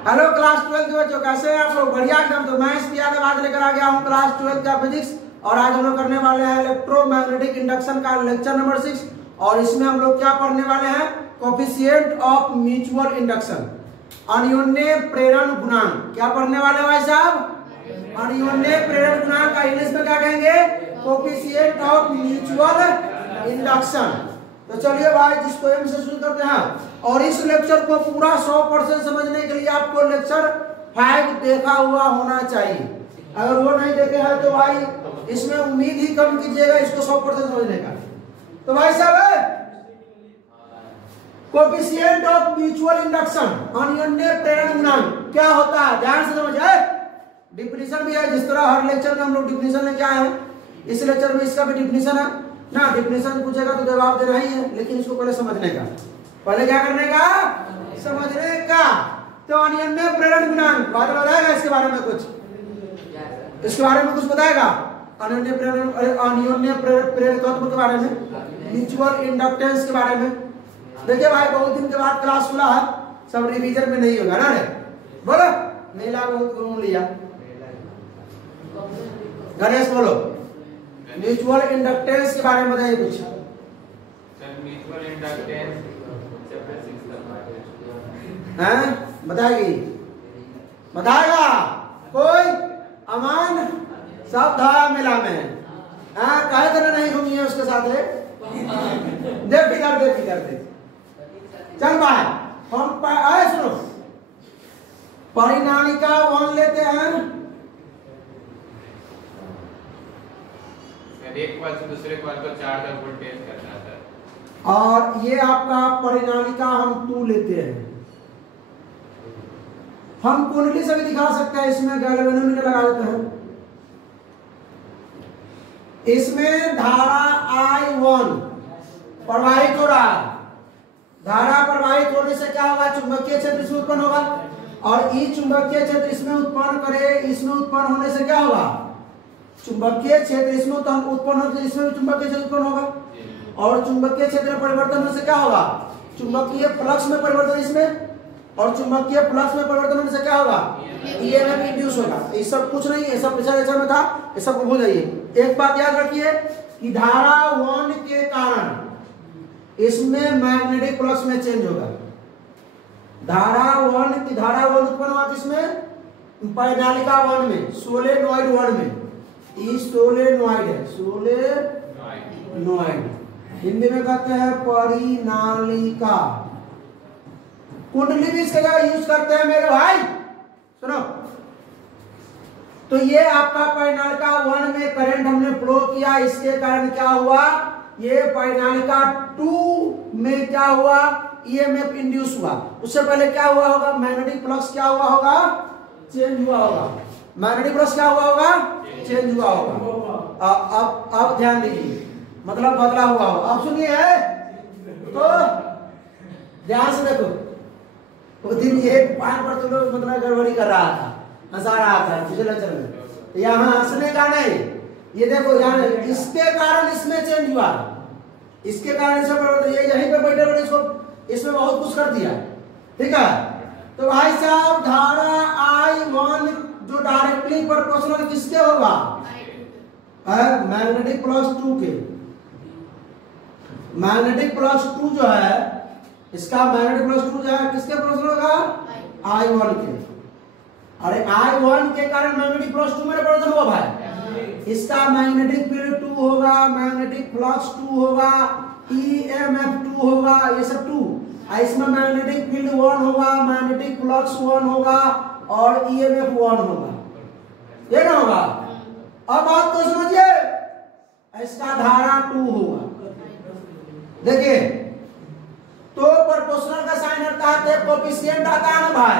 Hello class 12 के बच्चों, कैसे हैं आप लोग? बढ़िया एकदम। तो मैं इस यादव आज लेकर आ गया हूँ क्लास 12 का फिजिक्स, और आज हम लोग करने वाले हैं इलेक्ट्रोमैग्नेटिक इंडक्शन का लेक्चर नंबर 6। और इसमें हम लोग क्या पढ़ने वाले हैं? कोफिशिएंट ऑफ म्यूचुअल इंडक्शन, अन्योन्य प्रेरण गुणांक। क्या पढ़ने वाले भाई साहब? अन्योन्य प्रेरण गुणांक का इंग्लिश में क्या कहेंगे? Coefficient of mutual induction. तो चलिए भाई, जिसको एम से शुरू करते हैं। और इस लेक्चर को पूरा 100% समझने के लिए आपको लेक्चर 5 देखा हुआ होना चाहिए। अगर वो नहीं देखे हैं तो भाई इसमें उम्मीद ही कम कीजिएगा इसको 100% समझने का। तो भाई साहब, कोफिशिएंट ऑफ म्यूचुअल इंडक्शन, अन्योन्य प्रेरण गुणांक क्या होता है? ध्यान से समझिए। डिफिनीशन भी है, जिस तरह हर लेक्चर में हम लोग डिफिनीशन लेके आए हैं, इस लेक्चर में इसका भी डिफिनीशन है ना। डिफिनीशन पूछेगा तो जवाब देना ही है, लेकिन इसको पहले समझने का। पहले क्या करने का? समझने का। तो अन्योन्य प्रेरण गुणांक बात बताएगा इसके बारे में कुछ? इसके बारे में कुछ बताएगा? अन्योन्य प्रेरकत्व के बारे में, म्यूचुअल इंडक्टेंस के बारे में। देखिए भाई, बहुत दिन के बाद क्लास खुला है, सब रिवीजन में नहीं होगा ना रे? बोलो। मेला बहुत घूम लिया। गणेश बोलो, म्यूचुअल इंडक्टेंस के बारे में बताइए कुछ। म्यूचुअल इंडक्टेंस बताएगी? बताएगा कोई? अमान सब धारा मेला में कहे तो नहीं घूमी है उसके साथ है। देख इधर दे। चल भाई, हम आए सुनो, परिनालिका 1 लेते हैं। एक कॉइल से दूसरे कॉइल को चार्ज और वोल्टेज करना था। और ये आपका परिनालिका हम 2 लेते हैं। हम कुंडली से भी दिखा सकते हैं, इसमें गैल्वेनोमीटर लगा देते हैं। इसमें धारा I1 प्रवाहित हो रहा है। धारा प्रवाहित होने से क्या होगा? चुंबकीय क्षेत्र इसमें उत्पन्न होगा, और ई चुंबकीय क्षेत्र इसमें उत्पन्न करे। इसमें उत्पन्न होने से क्या होगा? चुंबकीय क्षेत्र इसमें उत्पन्न होने से इसमें भी चुंबकीय क्षेत्र उत्पन्न होगा, और चुंबकीय क्षेत्र में परिवर्तन होने से क्या होगा? चुंबकीय फ्लक्स में परिवर्तन इसमें, और चुंबकीय फ्लक्स में परिवर्तन होने से क्या होगा? ईएमएफ इंड्यूस होगा। ये सब कुछ नहीं, ये सब पिछले लेक्चर में था, ये सब भूल जाइए। एक बात याद रखिए कि धारा 1 के कारण इसमें मैग्नेटिक फ्लक्स में चेंज होगा। धारा 1 उत्पन्न हुआ किसमें? परिनालिका 1 में, सोलेनॉइड 1 में। ये सोलेनॉइड है, सोलेनॉइड हिंदी में कहते हैं परिनालिका। कुंडली भी इसके जगह यूज करते हैं मेरे भाई, सुनो। तो ये आपका परिनालिका 1 में करंट हमने फ्लो किया, इसके कारण क्या हुआ? ये परिनालिका 2 में क्या हुआ? ईएमएफ इंड्यूस हुआ। उससे पहले क्या हुआ होगा? मैग्नेटिक फ्लक्स क्या हुआ होगा? चेंज हुआ होगा। मैग्नेटिक फ्लक्स क्या हुआ होगा? चेंज हुआ होगा। अब ध्यान दीजिए, मतलब बदला हुआ होगा। अब सुनिए, तो ध्यान से देखो। तो दिन एक पान पर तो लोग मतलब गड़बड़ी कर रहा था, हंसा रहा था पिछले लेक्चर में। यहाँ हंसने का नहीं, ये देखो यहाँ इसके कारण इसमें चेंज हुआ, इसके कारण इसमें परिवर्तन। ये यहीं पे बैठे बैठे इसको इसमें बहुत कुछ कर दिया, ठीक है। तो भाई साहब, धारा I1 जो डायरेक्टली प्रोपोर्शनल किसके होगा? मैग्नेटिक प्लस 2 के। मैग्नेटिक प्लस 2 जो है, इसका मैग्नेटिक प्लस 2 जो है किसके प्रोपोर्शनल होगा? I1 के। अरे I1 के कारण मैग्नेटिक प्लस 2 में परिवर्तन हुआ भाई। इसका मैग्नेटिक फील्ड 2 होगा, मैग्नेटिक फ्लक्स 2 होगा, ईएमएफ 2 होगा, ये सब 2। इसमें मैग्नेटिक फील्ड 1 होगा, मैग्नेटिक फ्लक्स 1 होगा, और ईएमएफ 1 होगा। ये ना होगा? अब बात तो समझिए, इसका धारा 2 होगा। देखिए, तो प्रोपोर्शनल का साइन आता है, कोफिशिएंट आता है ना भाई?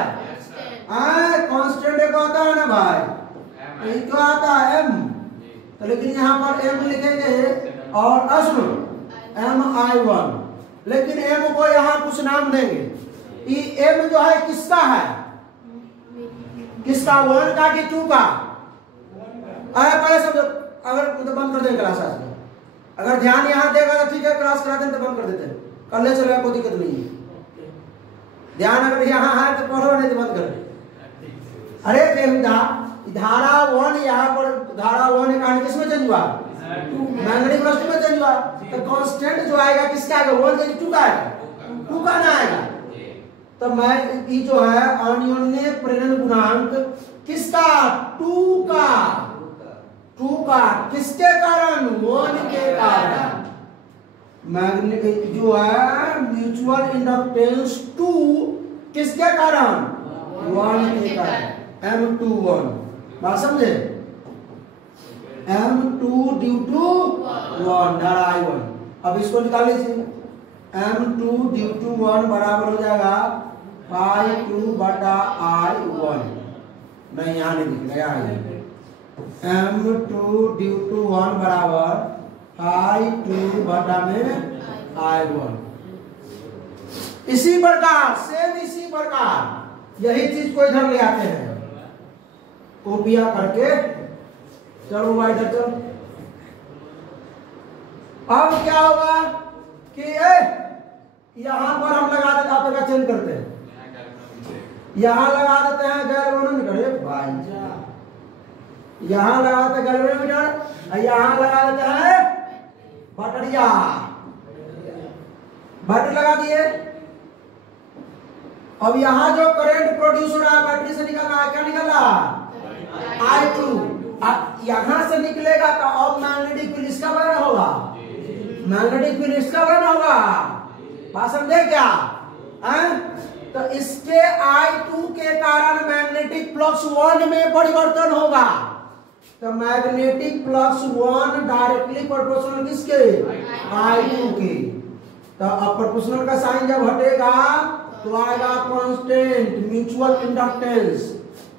कांस्टेंट एक आता है ना भाई? ये क्या आता है? m। तो लेकिन यहाँ पर m लिखेंगे, और असुनो MI1, लेकिन m को यहाँ कुछ नाम देंगे। ये m जो है किसका है? किसका? 1 का कि 2 का? पहले सब अगर तो बंद कर देंगे क्लास आज में। अगर ध्यान यहाँ देगा तो ठीक है, क्लास करा दें तो बंद कर देते हैं, कल ले चलेगा, कोई दिक्कत नहीं है। ध्यान अगर यहाँ है तो पढ़ो, नहीं तो बंद कर। अरे बेहुदा, धारा 1 यहाँ पर धारा 1 का किसमें चेंज हुआ? मैग्नेटिक फ्लक्स में चेंज हुआ। तो कांस्टेंट जो आएगा किसका आएगा? 1 से 2 का आएगा, 2 का ना आएगा। तो मैं ये जो है अनियन्य प्रेरण गुणांक किसका? 2 का। 2 का किसके कारण? 1 के कारण। मैग्नेटिक जो है म्यूचुअल इंडक्टेंस 2 किसके कारण? 1 के कारण। M21 बात समझे? M2 ड्यू टू 1 धारा I1। अब इसको निकाल लीजिए। M2 ड्यू टू 1 बराबर हो जाएगा I2 बटा I1। नहीं, यहाँ नहीं दिख रहा है। M2 ड्यू टू 1 बराबर I2 बटा में I1। इसी प्रकार सेम इसी प्रकार यही चीज को इधर ले आते हैं, कॉपिया करके। चलो भाई इधर चलो। अब क्या होगा कि यहां पर हम लगा देते, आप का चेंज करते हैं, यहां लगा देते हैं गैल्वेनोमीटर। भाई जा, यहां लगा देते गैल्वेनोमीटर, यहां लगा देते हैं बैटरिया। बैटरी लगा दिए। अब यहां जो करंट प्रोड्यूस हो रहा है बैटरी से निकल रहा है, क्या निकल रहा है? I2। अब यहां से निकलेगा तो अब मैग्नेटिक फील्ड इसका बना होगा, मैग्नेटिक फील्ड इसका बना होगा। बात समझे क्या? तो इसके I2 के कारण मैग्नेटिक फ्लक्स 1 में परिवर्तन होगा। तो मैग्नेटिक फ्लक्स 1 डायरेक्टली प्रोपोर्शनल किसके? I2 के। तो अब प्रोपोर्शनल का साइन जब हटेगा तो आएगा constant mutual inductance,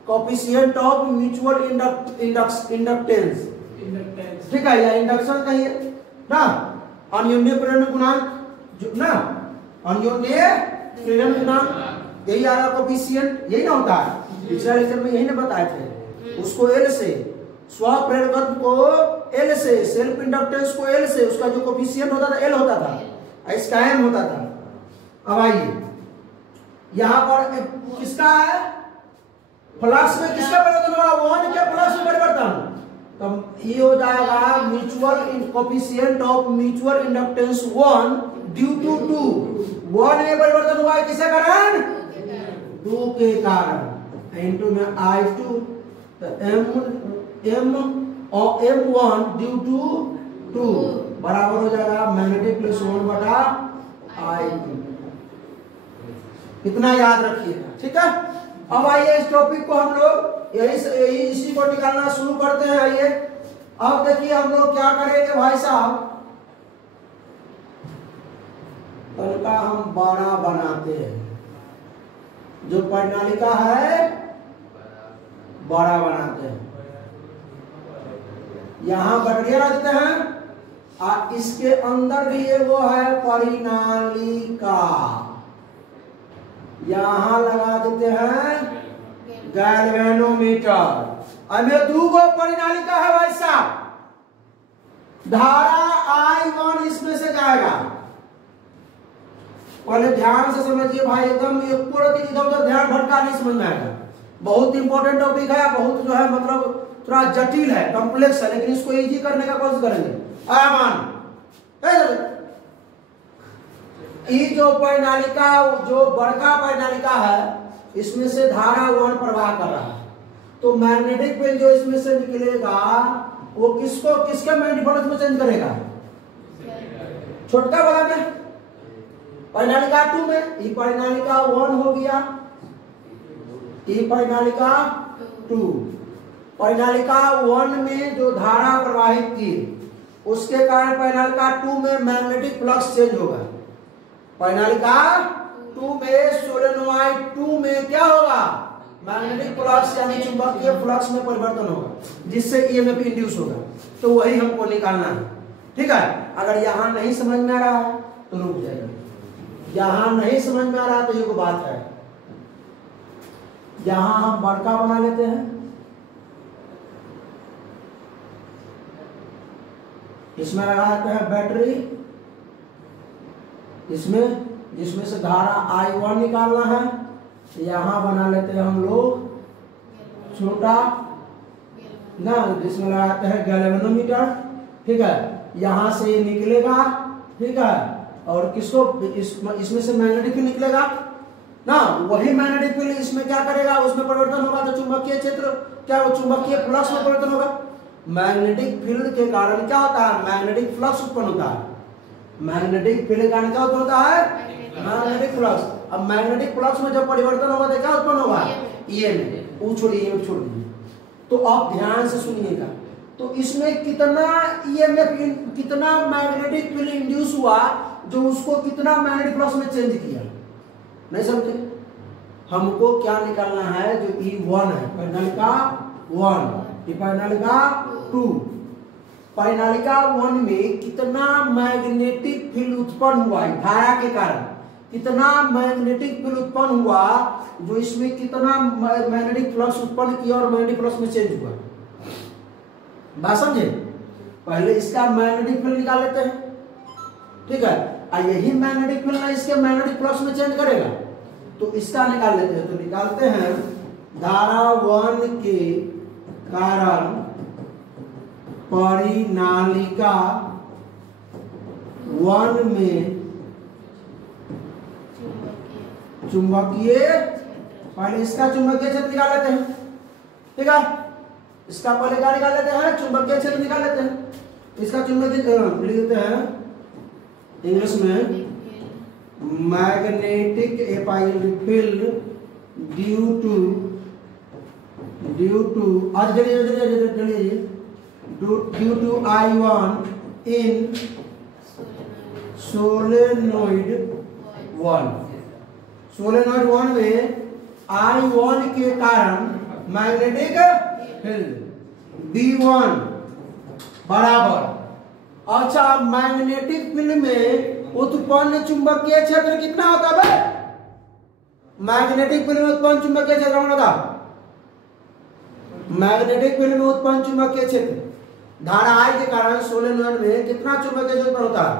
coefficient of mutual inductance. ठीक है, या इंडक्शन कहिए ना, अनियन्य प्रेरण गुणांक ना, अनियन्य प्रेरण गुणांक यही आया कोएफिशिएंट, यही ना होता है। पिछले लेक्चर में यही ना बताए थे। उसको L से, स्व प्रेरकत्व को L से, सेल्फ इंडक्टेंस को L से, उसका जो कोएफिशिएंट होता था L होता था, इसका M होता था। अब आइए यहां पर किसका है? फ्लक्स में किसका परिवर्तन होगा? 1 के फ्लक्स में परिवर्तन। तो ये हो जाएगा mutual coefficient of mutual inductance 1 due to 2। 1 में परिवर्तन हुआ है किसके कारण? 2 के कारण। इनटू में I2, तो M1 ड्यू टू 2 बराबर हो जाएगा मैग्नेटिक प्लस 1 बटा I2। इतना याद रखिएगा, ठीक है। अब आइए इस टॉपिक को हम लोग यही इसी को निकालना शुरू करते हैं। आइए अब देखिए हम लोग क्या करेंगे भाई साहब, कल का हम बड़ा बनाते हैं, जो परिणालिका है बड़ा बनाते हैं। यहां बैटरिया रखते हैं और इसके अंदर भी ये वो है परिणालिका, यहां लगा देते हैं गैल्वेनोमीटर। अब ये 2 परिणालिका है भाई साहब। धारा I1 इसमें से जाएगा। पहले ध्यान से समझिए भाई, एकदम ये पूरा दिन इधर उधर ध्यान भटका नहीं समझ में आएगा। बहुत इंपॉर्टेंट टॉपिक है, बहुत जो है मतलब थोड़ा जटिल है, कॉम्प्लेक्स है, लेकिन इसको इजी करने का कोशिश करेंगे। आमान ये जो परिणालिका, जो बड़का परिणालिका है, इसमें से धारा 1 प्रवाह कर रहा है। तो मैग्नेटिक फील्ड जो इसमें से निकलेगा वो किसको किसके मैग्नेटिक फ्लक्स में चेंज करेगा? छोटका वाला में, परिणालिका 2 में। ये परिणालिका 1 हो गया, ये परिणालिका 2। परिणालिका 1 में जो धारा प्रवाहित की उसके कारण परिणालिका 2 में मैग्नेटिक फ्लक्स चेंज होगा। परिणालिका 2 में सोलेनोइड 2 में क्या होगा? मैग्नेटिक फ्लक्स यानी चुंबकीय फ्लक्स में परिवर्तन होगा, जिससे ईएमएफ इंड्यूस होगा। तो वही हमको निकालना है, ठीक है। अगर यहां नहीं समझ में आ रहा है तो रुक जाइए, यहां नहीं समझ में आ रहा तो ये को बात है। यहां हम बड़का बना लेते हैं, इसमें लगाते हैं बैटरी, इसमें जिसमें से धारा I1 निकालना है। यहां बना लेते हैं हम लोग छोटा ना, जिसमें लगाते हैं गैल्वेनोमीटर, ठीक है, यहां से ये निकलेगा, ठीक है, और किसको इसमें से मैग्नेटिक फील्ड निकलेगा ना, वही मैग्नेटिक फील्ड इसमें क्या करेगा, उसमें परिवर्तन होगा, तो चुंबकीय क्षेत्र क्या, वो चुंबकीय फ्लक्स में परिवर्तन होगा। मैग्नेटिक फील्ड के कारण क्या होता है, मैग्नेटिक फ्लक्स उत्पन्न होता है। मैग्नेटिक फील्ड के कारण क्या उत्पन्न होता है, मैग्नेटिक फ्लक्स। अब मैग्नेटिक फ्लक्स में जब परिवर्तन होगा तो क्या उत्पन्न होगा, ईएमएफ। वो छोड़िए, ईएमएफ छोड़ दीजिए। तो आप ध्यान से सुनिएगा, तो इसमें कितना ईएमएफ, कितना मैग्नेटिक फील्ड इंड्यूस हुआ, जो उसको कितना मैग्नेटिक फ्लक्स में चेंज किया, नहीं समझे। हमको क्या निकालना है, जो E1 है, परिनालिका 1, परिनालिका 2, परिनालिका 1 में कितना मैग्नेटिक फील्ड उत्पन्न हुआ धारा के कारण, कितना मैग्नेटिक फील्ड उत्पन्न हुआ, जो इसमें कितना मैग्नेटिक फ्लक्स उत्पन्न किया और मैग्नेटिक फ्लक्स में चेंज हुआ। बात समझे। पहले इसका मैग्नेटिक फील्ड निकाल लेते हैं, ठीक है, और यही मैग्नेटिक फील्ड इसके मैग्नेटिक फ्लक्स में चेंज करेगा, तो इसका निकाल लेते हैं। तो निकालते हैं, धारा 1 के कारण परिनालिका 1 में चुंबकीय, पहले इसका चुंबकीय क्षेत्र निकाल लेते हैं, ठीक है, इसका पहले क्या निकाल लेते हैं, चुंबकीय क्षेत्र निकाल लेते हैं। इसका चुंबकीय लिख देते हैं इंग्लिश में, मैग्नेटिक फील्ड ड्यू टू आज जल्दी due to I1 in solenoid 1। Solenoid 1 में I1 के कारण मैग्नेटिक फील्ड D1 बराबर, अच्छा मैग्नेटिक फील्ड में उत्पन्न चुंबकीय क्षेत्र कितना होता है, मैग्नेटिक फील्ड में उत्पन्न चुंबकीय क्षेत्र होता, मैग्नेटिक फील्ड में उत्पन्न चुंबकीय क्षेत्र धारा I के कारण सोलेनोइड में कितना चुंबकीय क्षेत्र होता है,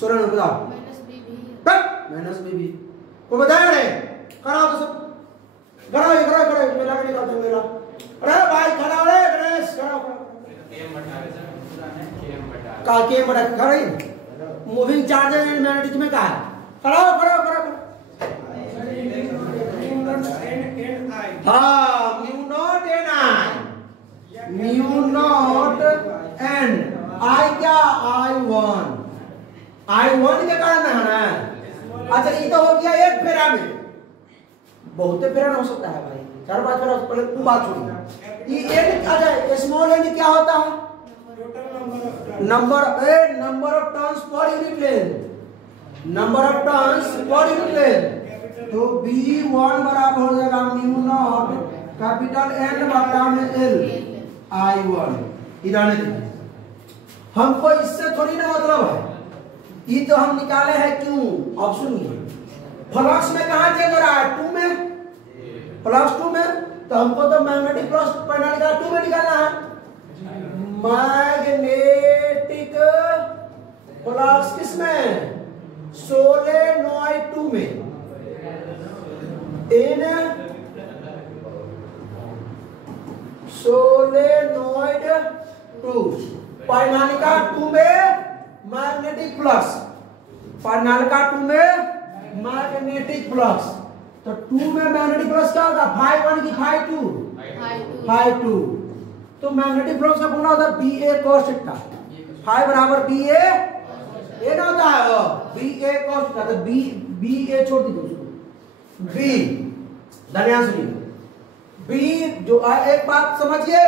सोलेनोइड बताओ, माइनस बीबी को बताया रे, कराओ तो सब, कराओ मेला का निकालते हैं, मेला, अरे भाई खड़ा रे गणेश, कराओ के बड़ा खड़े, मूविंग चार्ज एंड मैग्नेटिक में कहा है, कराओ हाँ, म्यू नॉट एन आई, क्या I1 के कारण है ना। अच्छा ये तो हो गया एक फेरा में, बहुत फेरा हो सकता है भाई, 4-5 फेरा, पहले तू बात छोड़ी। ये एन, अच्छा स्मॉल एन क्या होता है, number of turns per unit length, number of turns per unit length. तो B1 बराबर हो जाएगा म्यू नॉट कैपिटल N बटा में L I1। इधर हमको इससे थोड़ी ना मतलब है, ये तो हम निकाले हैं क्यों, अब सुनिए, फ्लक्स में कहां चेंज हो रहा है, 2 में, फ्लक्स 2 में, तो हमको तो मैग्नेटिक फ्लक्स परिनालिका 2 में निकालना है। मैग्नेटिक फ्लक्स किसमें, सोलेनोइड 2 में, इन सोलेनोइड 2, परिनालिका 2 में मैग्नेटिक फ्लक्स, परिनालिका 2 में मैग्नेटिक फ्लक्स, तो 2 में मैग्नेटिक फ्लक्स क्या होगा, Φ1 की Φ2, तो मैग्नेटिक फ्लक्स का फॉर्मूला होता है BA cos थीटा, Φ बराबर BA, ये ना होता है BA cos थीटा, तो BA छोड़ दीजिए उसको, B, ध्यान सुनिए, B जो एक बात समझिए,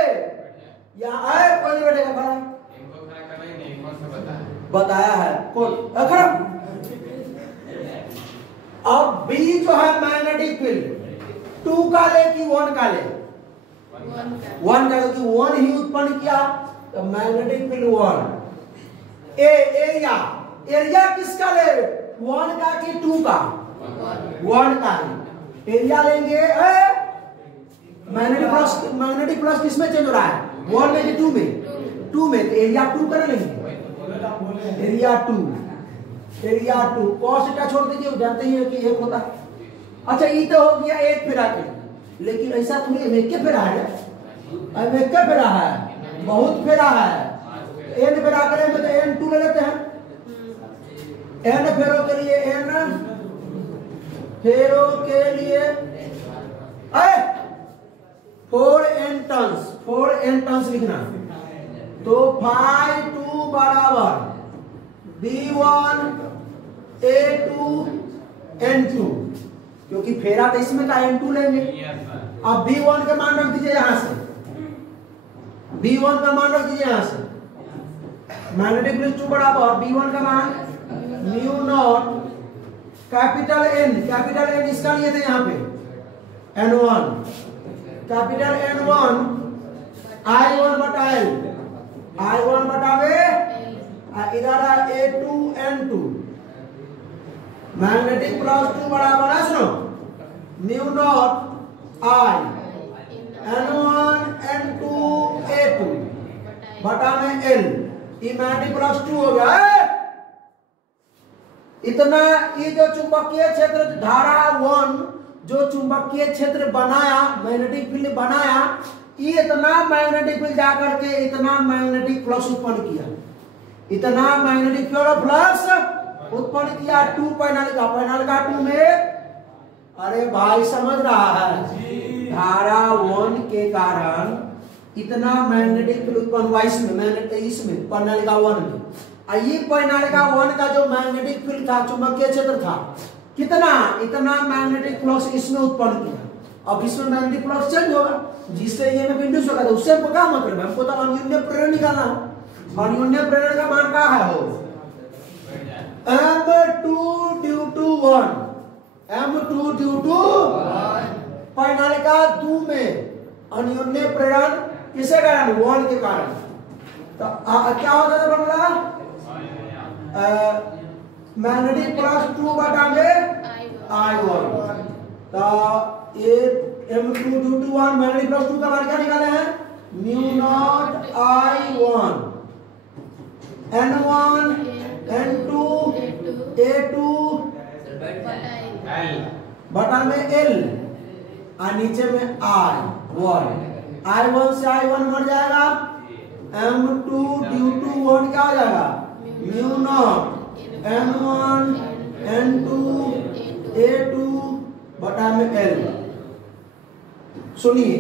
यहाँ आए कोई नहीं बैठेगा, खड़ा बताया है कौन, अखरम। अब B जो है मैग्नेटिक फील्ड 2 का ले कि 1 का ले, 1 का, क्योंकि 1 ही उत्पन्न किया, तो मैग्नेटिक फील्ड 1। एरिया किसका ले, 1 का कि 2 का, 1 का ही एरिया लेंगे। मैग्नेटिक फ्लक्स किसमें चेंज हो रहा है, 1 में कि 2 में, 2 में, तो एरिया 2 कर लेंगे, एरिया 2 cos थीटा छोड़ दीजिए, जानते ही है कि 1 होता है। अच्छा ये तो हो गया एक फेरा के लिए, लेकिन ऐसा थोड़ी में क्या फेरा है, में क्या फेरा है, बहुत फेरा है। एन फेरा करें तो N2 ले लेते हैं, एन फेरो के लिए एन फेरो के लिए 4n टन्स लिखना। तो फाई 2 बराबर B1 A2 N2, क्योंकि फेरा तो इसमें का N2 लेंगे। अब B1 का मान रख दीजिए यहां से, B1 का मान रख दीजिए यहां से, मैग्नेटिक फील्ड 2 बराबर B1 का मान म्यू नॉट कैपिटल N इसका लिए थे यहाँ पे N1, कैपिटल N1 I1 बटा L, I1 बटा वे इधर A2 N2, मैग्नेटिक प्लस 2 बराबर है, सुनो, mu naught I N1 N2 A2 बटा में L, ये मैग्नेटिक प्लस 2 हो गया है। इतना ये जो चुंबकीय क्षेत्र धारा 1 जो चुंबकीय क्षेत्र बनाया, मैग्नेटिक फील्ड बनाया, ये इतना मैग्नेटिक फील्ड जाकर के इतना मैग्नेटिक फ्लक्स उत्पन्न किया, इतना मैग्नेटिक फ्लक्स उत्पन्न किया 2 पैनलिका 2 में। अरे भाई समझ रहा है, धारा 1 के कारण इतना मैग्नेटिक फील्ड उत्पन्न हुआ इसमें पैनलिका 1 में। ये पैनलिका 1 का जो मैग्नेटिक फील्ड था, चुंबकीय क्षेत्र था, कितना इतना मैग्नेटिक फ्लक्स इसमें उत्पन्न किया। अब इसमें मैग्नेटिक फ्लक्स चेंज होगा, जिससे ये में इंड्यूस होगा, तो उससे क्या मतलब है, हमको तो अन्योन्य प्रेरण निकालना है। अन्योन्य प्रेरण का मान क्या है, हो M2 due to 1, M2 due to पैनलिका 2 में अन्योन्य प्रेरण किसके कारण, 1 के कारण। तो क्या होता था बंगला, मैग्नेटिक प्लस 2 बटा में I1, तो ये M2 due to 1 magnetic plus 2 का मान क्या निकाले हैं, mu naught I1 N1 N2 A2 बटा में L, और नीचे में I1, I1 से I1 मर जाएगा, M2 ड्यू टू 1 क्या हो जाएगा, mu naught N1 N2 A2 बटा में L। सुनिए,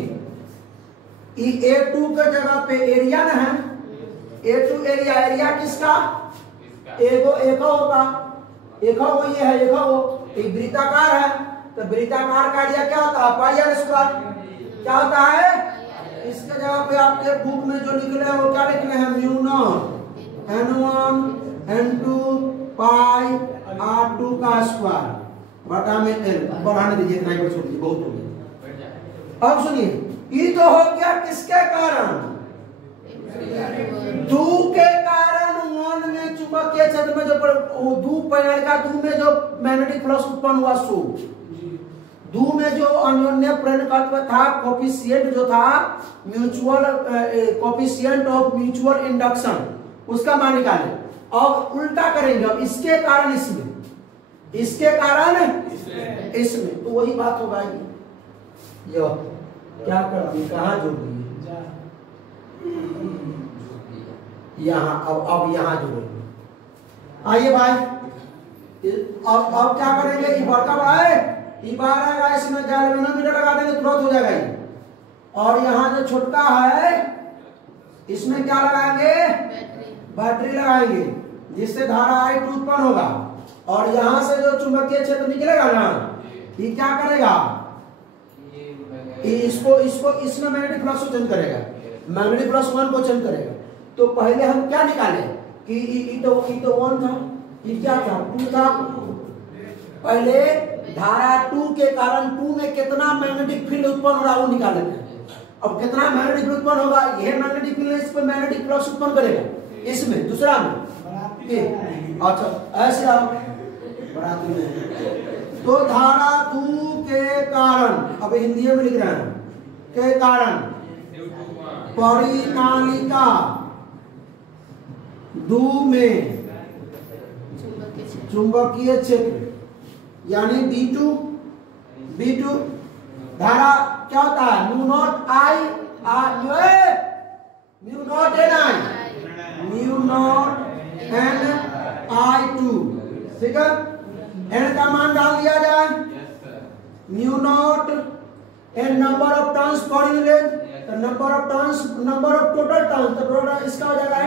A2 के जगह पे एरिया ना है, A2 एरिया किसका, एगो होगा, एगो वो ये है, एगो वो एक वृत्ताकार है, तो वृत्ताकार का एरिया क्या होता है, पाई आर स्क्वायर। क्या होता है, इसके जगह पे आपके बुक में जो निकले हैं वो क्या निकले हैं, म्यू नॉट N1 N2 पाई R2 का स्क्वायर बटा में L। बढ़ाने दीजिए, इतना ही छोड़ दीजिए, बहुत हो गया। अब सुनिए, ये तो हो गया किसके कारण, 2 के कारण 1 में चुंबकीय क्षेत्र में जो 2 पैनलिका 2 में जो मैग्नेटिक फ्लक्स उत्पन्न हुआ, सो 2 में जो अन्योन्य प्रेरण तत्व था, कोफिशिएंट जो था mutual coefficient of mutual induction, उसका मान निकाले। अब उल्टा करेंगे, अब इसके कारण इसमें, इसके कारण इसमें, तो वही बात होगा। ये क्या कर दी, कहाँ जोड़ दी, यहाँ, अब यहाँ जोड़ेंगे। आइए भाई, अब क्या करेंगे, ये बड़का बड़ा है, ये बार आएगा, इसमें गैल्वेनोमीटर लगा देंगे, तुरंत हो जाएगा ये। और यहाँ जो छोटका है, इसमें क्या लगाएंगे, बैटरी लगाएंगे, जिससे धारा I2 उत्पन्न होगा। और यहां से जो चुंबकीय क्षेत्र निकलेगा ना, ये क्या करेगा, इसको इसमें मैग्नेटिक फ्लक्स को चेंज करेगा, मैग्नेटिक फ्लक्स 1 को चेंज करेगा। तो पहले हम क्या निकाले कि ये तो 1 था, ये क्या था, 2 था। पहले धारा 2 के कारण 2 में कितना मैग्नेटिक फील्ड उत्पन्न हो रहा है वो निकाल लेते हैं। अब कितना मैग्नेटिक फील्ड उत्पन्न होगा, यह मैग्नेटिक फील्ड इस पर मैग्नेटिक फ्लक्स उत्पन्न करेगा, इसमें दूसरा में। अच्छा ऐसे आप बढ़ाते हैं। तो धारा 2 के कारण, अब हिंदी में लिख रहे हैं, के कारण परिनालिका 2 में चुंबकीय क्षेत्र यानी B2 धारा क्या होता है? Mu naught I mu naught N I, mu naught N I two. ठीक है, एन का मान डाल दिया जाए, mu naught N number of turns per unit, number of turns, number of total turns, तो टोटल इसका हो जाएगा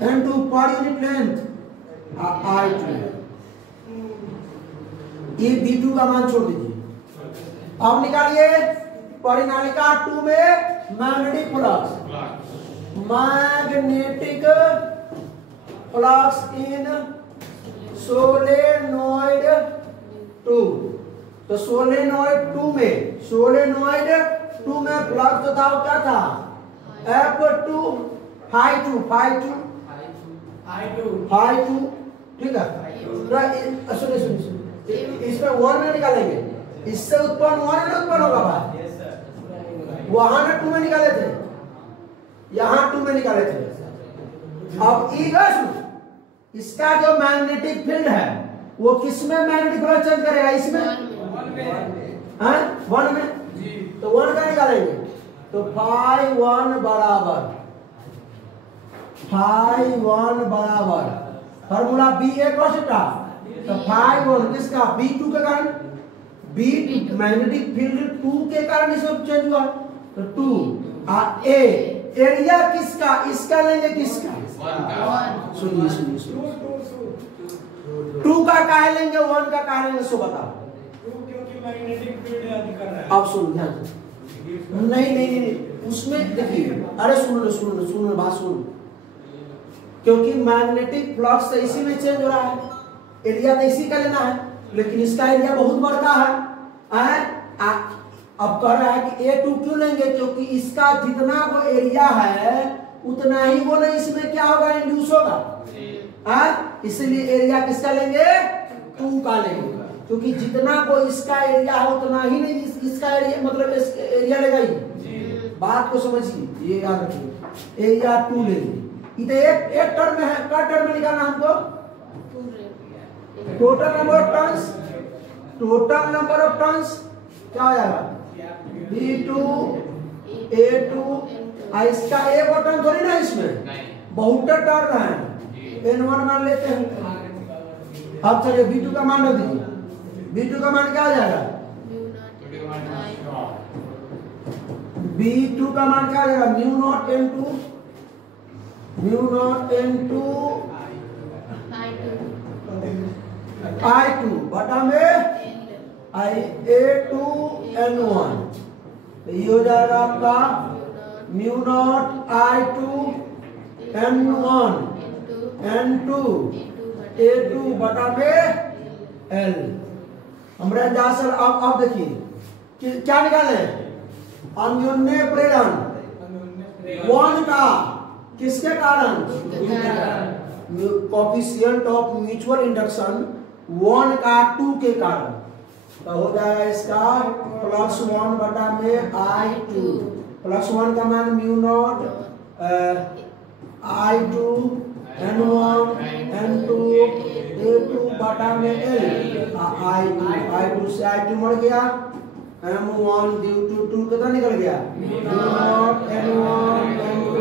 n2 per unit length I2। ये B2 का मान छोड़ दीजिए। अब निकालिए परिनालिका 2 में magnetic flux, magnetic flux in solenoid 2। तो सोलेनोइड 2 में, सोलेनोइड 2 में फ्लक्स जो था वो क्या था? F2 phi2 ठीक है। सुनिए इसमें 1 में निकालेंगे, इससे उत्पन्न 1 में उत्पन्न होगा भाई। वहां ना 2 में निकाले थे, यहां 2 में निकाले थे। अब इसका जो मैग्नेटिक फील्ड है वो किसमें मैग्नेटिक फ्लक्स चेंज करेगा? इसमें 1 में। तो 1 का निकालेंगे, तो phi1 बराबर फॉर्मूला BA cos थीटा। तो phi1 किसका? B2 के कारण, B2 मैग्नेटिक फील्ड 2 के कारण इसमें चेंज हुआ, तो 2 A एरिया किसका? इसका लेंगे, किसका? सुनिए 2 का काहे लेंगे, 1 का काहे लेंगे, सो बताओ। क्योंकि मैग्नेटिक फील्ड अधिक कर रहा है। अब सुन ध्यान से, नहीं उसमें देखिए, अरे सुन बात सुन, क्योंकि मैग्नेटिक फ्लक्स तो इसी में चेंज हो रहा है, एरिया तो इसी का लेना है, लेकिन इसका एरिया बहुत बड़का है। अब कह रहा है कि A2 क्यों लेंगे? क्योंकि इसका जितना वो एरिया है उतना ही वो नहीं इसमें क्या होगा? इंड्यूस होगा। इसलिए एरिया किसका लेंगे? 2 का लेंगे, क्योंकि जितना वो इसका एरिया है उतना ही नहीं इसका एरिया, मतलब एरिया लेगा ही। बात को समझिए, ये याद रखिए, एरिया 2 लेंगे। इधर एक टर्म में है, क्या टर्म में निकालना हमको? Total number of turns, total number of turns क्या हो जाएगा? B2 A2, इसका एक और टर्न थोड़ी ना, इसमें बहुत टर्न है, N1 मान लेते हैं। अब चलिए B2 का मान रख दीजिए, B2 का मान क्या हो जाएगा? B2 का मान क्या हो जाएगा? म्यू नॉट N2 I2 बटा में A2 N1। तो ये हो जाएगा आपका mu naught I2 N1 N2 A2 बटा में L। हमारे जा सर अब देखिए क्या निकाले? अन्योन्य प्रेरण 1 का किसके कारण? कोफिशिएंट ऑफ म्यूचुअल इंडक्शन 1 का 2 के कारण। तो हो जाएगा इसका +1 बटा में I2, +1 का मान mu naught I2 N1 N2 A2 बटा में L। I2 से I2 मर गया, M1 ड्यू टू 2 कितना निकल गया? Mu naught N1 N2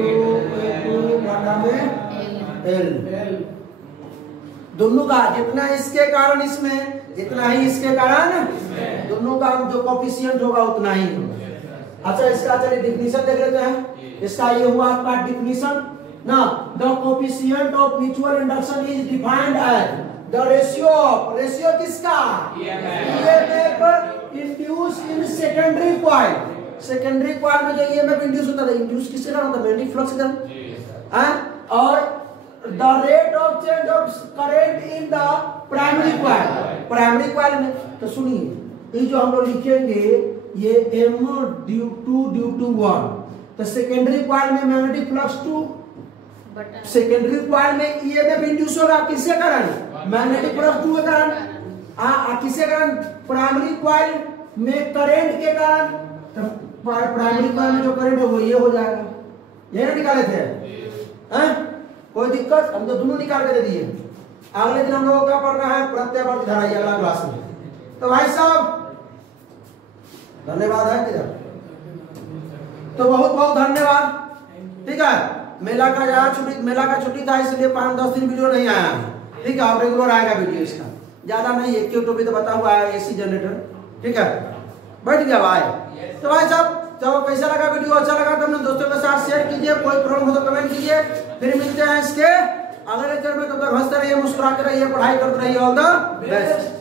A2 बटा में L। दोनों का जितना इसके कारण इसमें, जितना ही इसके कारण दोनों का जो कोफिशिएंट होगा उतना ही होगा। अच्छा, इसका चलिए डिफिनीशन देख लेते हैं। इसका ये हुआ आपका डिफिनीशन ना, the coefficient of mutual induction is defined as the ratio किसका? EMF induce in secondary coil. Secondary coil में जो ईएमएफ इंड्यूस होता है, इंड्यूस किसके कारण होता है? मैग्नेटिक फ्लक्स के कारण। और the rate of change of current in the primary coil, primary coil में। तो सुनिए, ये जो हम लोग लिखेंगे ये M ड्यू टू 1, तो सेकेंडरी कॉइल में मैग्नेटिक फ्लक्स 2, सेकेंडरी कॉइल में ईएमएफ इंड्यूस होगा किसके कारण? मैग्नेटिक फ्लक्स 2 के कारण। किसके कारण? प्राइमरी कॉइल में करंट के कारण। तो प्राइमरी कॉइल में जो करंट है वो ये हो जाएगा। ये निकाले थे, कोई दिक्कत? हम तो दोनों निकाल के दे दिए। अगले दिन हम लोगों का पढ़ना है प्रत्यावर्ती धारा, अगला क्लास में। तो भाई साहब धन्यवाद है किधर? तो बहुत बहुत धन्यवाद। ठीक है, मेला का छुट्टी था इसलिए 5-10 दिन वीडियो नहीं आया। ठीक है, अब रेगुलर आएगा वीडियो इसका, ज्यादा नहीं, एक यूट्यूब पे तो बता हुआ है एसी जनरेटर। ठीक है, बैठ गया भाई। तो भाई साहब तो कैसा लगा वीडियो? अच्छा लगा तो अपने दोस्तों के साथ शेयर कीजिए, कोई प्रॉब्लम हो तो कमेंट कीजिए। फिर मिलते हैं इसके अगले लेक्चर में, तब तक हंसते रहिए, मुस्कुराते रहिए, पढ़ाई करते रहिए। All the best.